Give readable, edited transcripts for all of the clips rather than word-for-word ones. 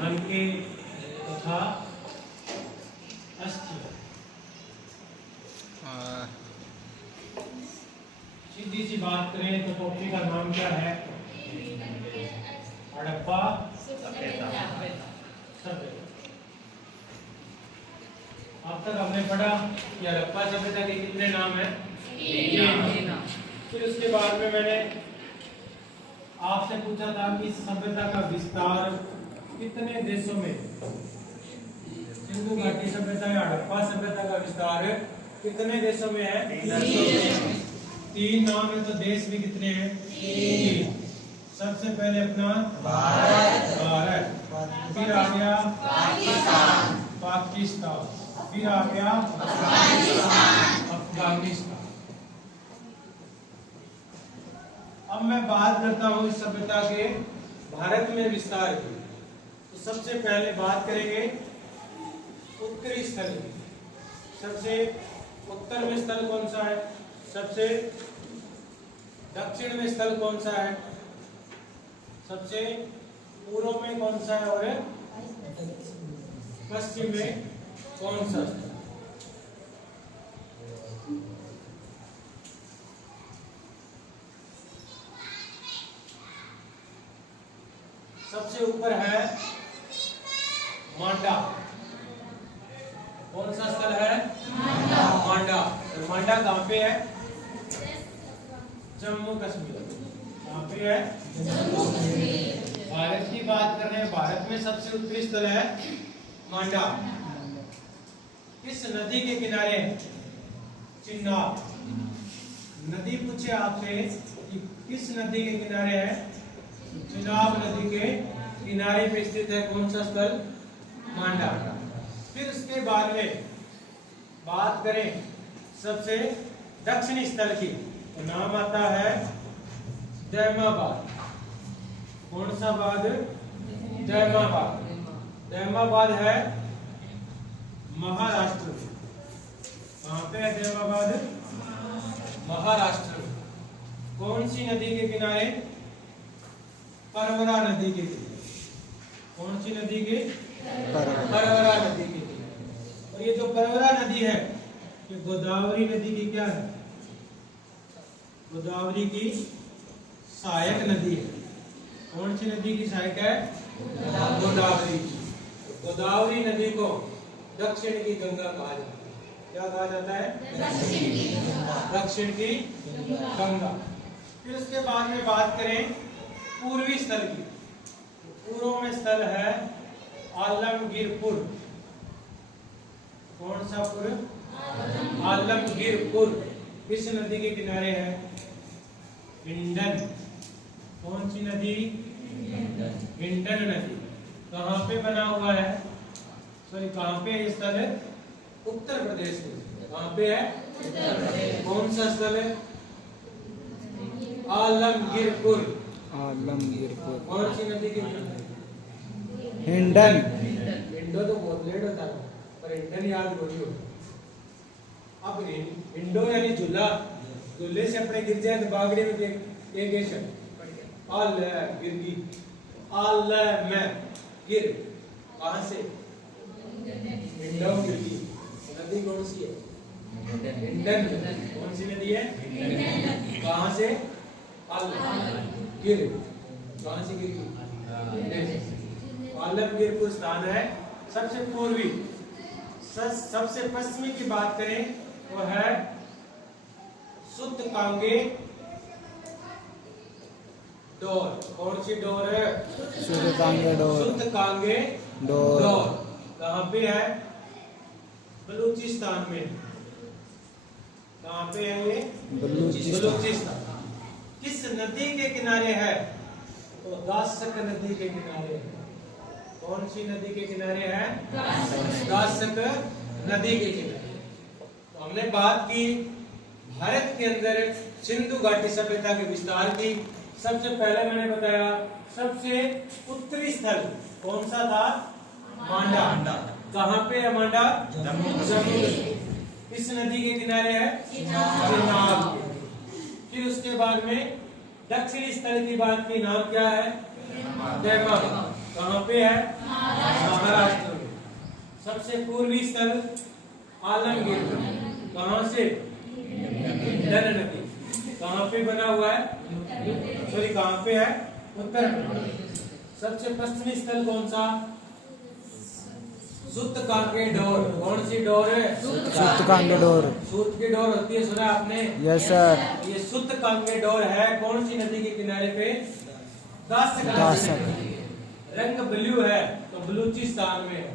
नलके तथा अस्थि। सीधी सी बात करें तो टॉपिक का नाम क्या है? हड़प्पा सभ्यता। अब तक हमने पढ़ा कि हड़प्पा सभ्यता के कितने नाम हैं? फिर उसके बाद में मैंने आपसे पूछा था कि सभ्यता का विस्तार कितने देशों में? सिंधु घाटी सभ्यता या हड़प्पा सभ्यता का विस्तार कितने देशों में है? तीन नाम है। तो देश भी कितने हैं? तीन। सबसे पहले अपना भारत, फिर आ गया पाकिस्तान, फिर आ गया अफगानिस्तान। अब मैं बात करता हूँ इस सभ्यता के भारत में विस्तार की। तो सबसे पहले बात करेंगे उत्तरी स्थल की। सबसे उत्तर में स्थल कौन सा है? सबसे दक्षिण में स्थल कौन सा है? सबसे पूर्व में कौन सा है? और पश्चिम में कौन सा? सबसे ऊपर है मांडा। कौन सा स्थल है? मांडा। तो मांडा कहाँ पे है? जम्मू कश्मीर। कहाँ पे है? भारत की बात कर रहे हैं। भारत में सबसे उत्तरी स्थल है मांडा। किस नदी के किनारे है? चिनाब नदी। पूछे आपसे कि किस नदी के किनारे है? चिनाब नदी के किनारे पे स्थित है कौन सा स्थल? मांडा। फिर उसके बाद में बात करें सबसे दक्षिणी स्थल की, तो नाम आता है दैमाबाद। कौन सा बाद? दैमाबाद। दैमाबाद है महाराष्ट्र। कहाँ पे है दैमाबाद? महाराष्ट्र। कौन सी नदी के किनारे? परवरा नदी के किनारे। कौन सी नदी के? परवरा नदी के किनारे। और ये जो परवरा नदी है ये गोदावरी नदी की क्या है? गोदावरी की सहायक नदी है। कौन सी नदी की सहायक है? गोदावरी। गोदावरी नदी को दक्षिण की गंगा कहा जाता है। क्या कहा जाता है? दक्षिण की गंगा। फिर उसके बाद में बात करें पूर्वी स्थल की। पूर्व में स्थल है आलमगीरपुर। कौन सा पुर? आलमगीरपुर। किस नदी के किनारे है? हिंडन। कौन सी नदी? हिंडन नदी। कहाँ पे बना हुआ है? सॉरी, कहाँ पे है स्थल? उत्तर प्रदेश में। कहाँ पे है? उत्तर प्रदेश। कौन सा स्थल है? आलमगीरपुर। आलमगीरपुर। कौन सी नदी के? हिंडन। हिंडो तो बहुत लेट होता है, पर हिंडन याद होगी। अब हिंडो यानी झूला। झूले से अपने गिर जाए तो बागड़ी में एक गेशन आल गिरगी। आल में गिर। कहाँ से? हिंडो गिरगी। नदी कौन सी है? हिंडन। कौन सी नदी है? कहाँ से? आल गिर। कहाँ से गिरगी? आलमगीरपुर स्थान है सबसे पूर्वी। सबसे पश्चिमी की बात करें तो है शुद्ध कांगे डोर। कौन सी डोर है? शुद्ध कांगे डोर। शुद्ध कांगे डोर। कहाँ पे है? बलूचिस्तान में। कहाँ पे है ये? बलूचिस्तान। किस नदी के किनारे है? तो दासक नदी के किनारे है। कौन सी नदी के किनारे है? दासक नदी के किनारे। तो हमने बात की भारत के अंदर सिंधु घाटी सभ्यता के विस्तार की। सबसे पहले मैंने बताया सबसे उत्तरी स्थल कौन सा था? मांडा। कहाँ पे है मांडा? जम्मू कश्मीर। इस नदी के किनारे है चिनाब। फिर उसके बाद में दक्षिणी स्थल की बात की, नाम क्या है? दैमाबाद। कहाँ पे है? महाराष्ट्र में। सबसे पूर्वी स्थल आलमगीर में। कहाँ से? हिंडन नदी। कहाँ पे बना हुआ है? सॉरी, कहाँ पे है? उत्तर प्रदेश। सबसे पश्चिमी स्थल कौन सा? सूत कांगे डोर। कौन सी डोर है? सूत कांगे डोर। सूत की डोर होती है, सुना आपने? Yes sir. ये सूत कांगे डोर है। कौन सी नदी के किनारे पे? दासक। रंग ब्लू है, तो बलूचिस्तान में है।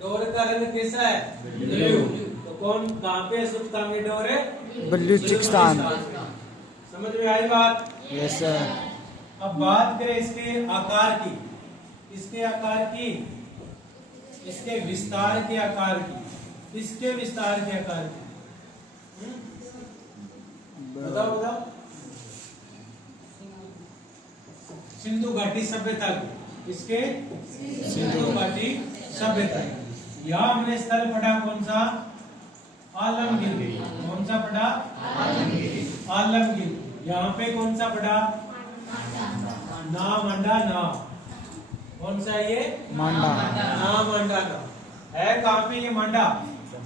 डोर का रंग कैसा है? ब्लू। तो कौन, कहाँ पे सूत कांगे डोर है? बलूचिस्तान। समझ में आई बात? Yes sir. अब बात करें इसके आकार की, इसके आकार की, इसके विस्तार के आकार की, इसके विस्तार के आकार की। बताओ बताओ। सिंधु घाटी सभ्यता की, इसके सिंधु घाटी सभ्यता। यहाँ हमने स्थल पढ़ा कौन सा? आलमगीर। कौन सा पढ़ा? आलमगीर। यहाँ पे कौन सा पढ़ा? ना मंडा ना। कौन सा ये? मांडा। ना मंडा ना है। कहाँ पे ये मांडा?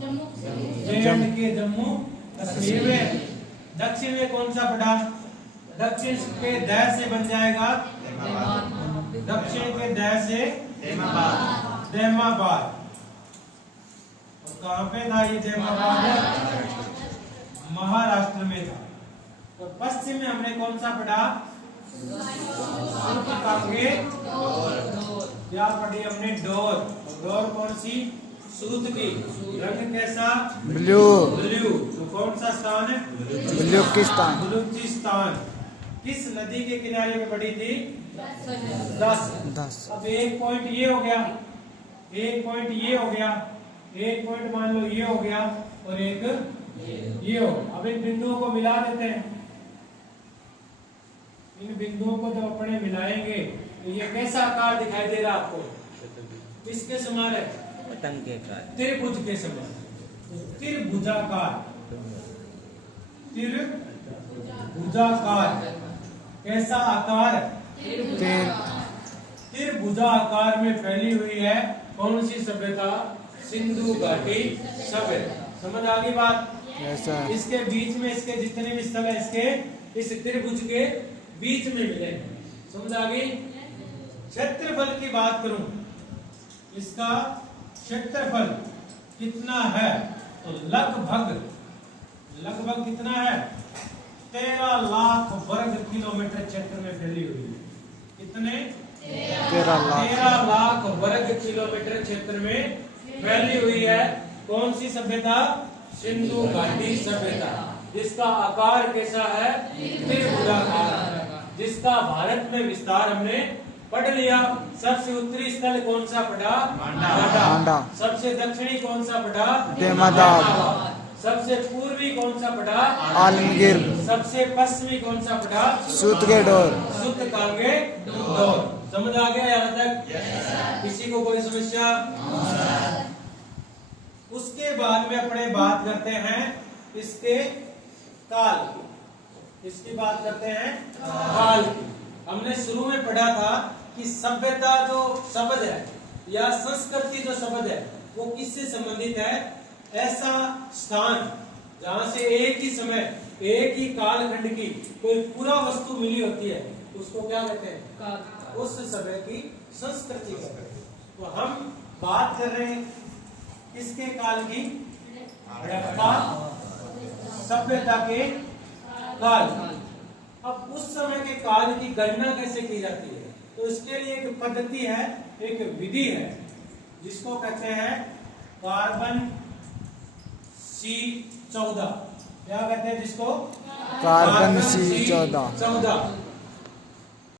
के जम्मू कश्मीर में। दक्षिण में कौन सा पढ़ा? दक्षिण के द से बन जाएगा, दक्षिण के द से देमाबाद। कहाँ पे था ये देमाबाद? महाराष्ट्र में था। तो पश्चिम में हमने कौन सा पढ़ा? क्या पढ़ी हमने? डोर। डोर कौन सी? सूत की। रंग कैसा? ब्लू। ब्लू। तो कौन सा स्थान है? बलूचिस्तान। बलूचिस्तान। किस नदी के किनारे में पड़ी थी? 10। अब एक पॉइंट ये हो गया, एक पॉइंट ये हो गया, एक पॉइंट मान लो ये हो गया, और एक ये हो गया। अब इन बिंदुओं को मिला देते हैं। इन बिंदुओं को जब अपने मिलाएंगे तो ये कैसा आकार दिखाई दे रहा आपको? किसके समान है? पतंग के आकार। त्रिभुज के समान। तो त्रिभुजाकार। त्रिभुजाकार कैसा आकार? त्रिभुजाकार में फैली हुई है कौन सी सभ्यता? सिंधु घाटी सभ्यता। समझ आ गई बात? Yes sir. इसके बीच में इसके जितने भी स्थल है, इसके इस त्रिभुज के बीच में मिले। समझ आ गई? क्षेत्रफल की बात करूं, इसका क्षेत्रफल कितना है? तो लगभग कितना है? 13 लाख वर्ग किलोमीटर क्षेत्र में फैली हुई है। कितने? 13 लाख वर्ग किलोमीटर क्षेत्र में फैली हुई है। कौन सी सभ्यता? सिंधु घाटी सभ्यता। जिसका आकार कैसा है? त्रिभुजाकार। जिसका भारत में विस्तार हमने पढ़ लिया। सबसे उत्तरी स्थल कौन सा पढ़ा? मांडा। सबसे दक्षिणी कौन सा पढ़ा? देमाबाद। सबसे पूर्वी कौन सा पढ़ा? आलमगीर। सबसे पश्चिमी कौन सा पढ़ा? सूत के डोर। सूत कांगे डोर। समझ आ गया यहाँ तक? किसी को कोई समस्या? उसके बाद में अपने बात करते हैं इसके काल की। इसकी बात करते हैं काल की। हमने शुरू में पढ़ा था कि सभ्यता जो शब्द है या संस्कृति जो शब्द है वो किससे संबंधित है? ऐसा स्थान जहां से एक ही समय, एक ही कालखंड की कोई पूरा वस्तु मिली होती है, उसको क्या कहते हैं? उस समय की संस्कृति कहते हैं। तो हम बात कर रहे हैं किसके काल की? हड़प्पा सभ्यता के काल। अब उस समय के काल की गणना कैसे की जाती है? तो इसके लिए एक पद्धति है, एक विधि है, जिसको कहते हैं कार्बन C14। क्या कहते हैं जिसको? Carbon C14।